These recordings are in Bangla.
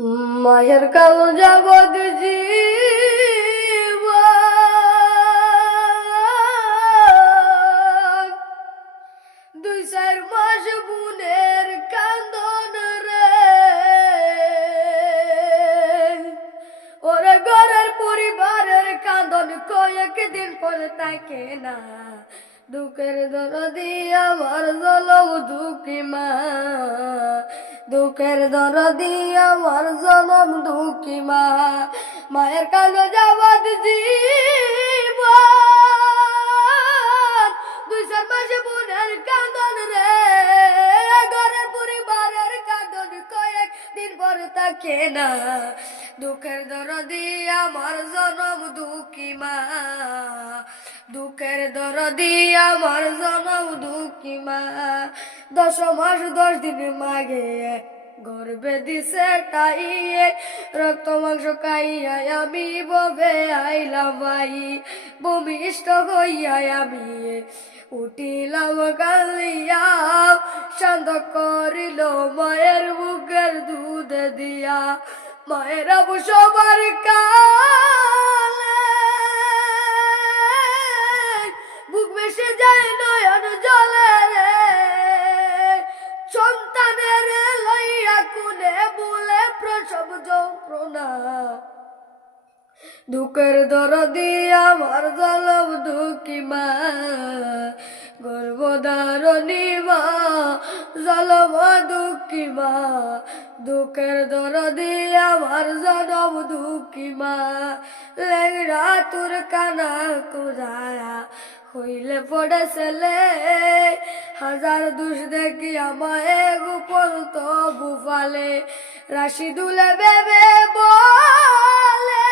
মায়ের কালো জগৎ জীব দুই চার মাস বুনের কান্দন রে ওরে ঘরের পরিবারের কান্দন কয়েকদিন পরে থাকে না দুঃখের দরদি আমার জলম দুঃখী মা দুঃখের দরদি আমার জনম দুঃখী মা মায়ের কালো যাবাদ জীবন দুই চার মাসে বোনের কান্দন রে ঘরের পরিবারের কান্দন কয়েকদিন পরে থাকে না দুঃখের দরদি আমার জনম দুঃখী মা দুঃখের দরদি আমার জনম দুঃখী মা 10 মাস 10 দিন মাগে গর্বে দিছে তাইয়ে রক্ত মাংস খাইয়া আমি ববে আইলাম ভাই ভূমিষ্ঠ হইয়া আমি উঠিলাম গালিয়া শান্ত করিল মায়ের বুকের দুধ দিয়া মায়ের আবু সবার কালে বুক বেসে যায় নয়ন জলে রে সন্তানের লইয়া কুলে বলে প্রসব যন্ত্রণা দুঃখের দরদি আমার জলম দুঃখী মা গর্ভধারণী মা জলম দুঃখী মা দুঃখের দরদি আমার জনম দুঃখী মা লেংরা তোর কানা কুদায়া হইলে পড়ে ছেলে হাজার দুষ দেখি আমায় গোপন তো বুফালে রাশি দুলে বেবে বলে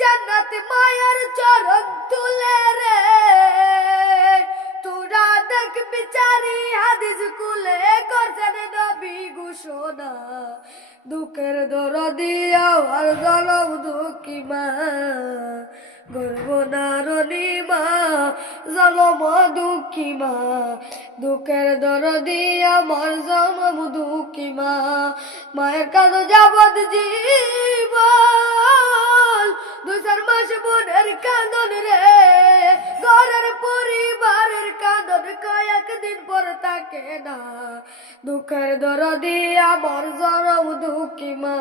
জান্নাত মায়ের চরণ তুলে রে তোরা দেখ বিচারি হাদিস কুলে করছেন নবী ঘোষণা দুঃখের দরদি আমার জনম দুঃখী মা গর্ভধারণী মা জনম দুঃখী মা দুঃখের দরদি আমার জনম দুঃখী মা মায়ের কাঁদো যাবত জীবন 2-4 মাস বোনের কাঁদন রে ঘরের পরিবারের কাঁদন কয়েকদিন পর থাকে না দুঃখের দরদি আমার জনম দুঃখী মা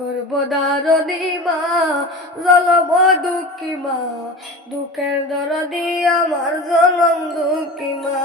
গর্ভধারণী মা জনম দুঃখী মা দুঃখের দরদি আমার জনম দুঃখী মা।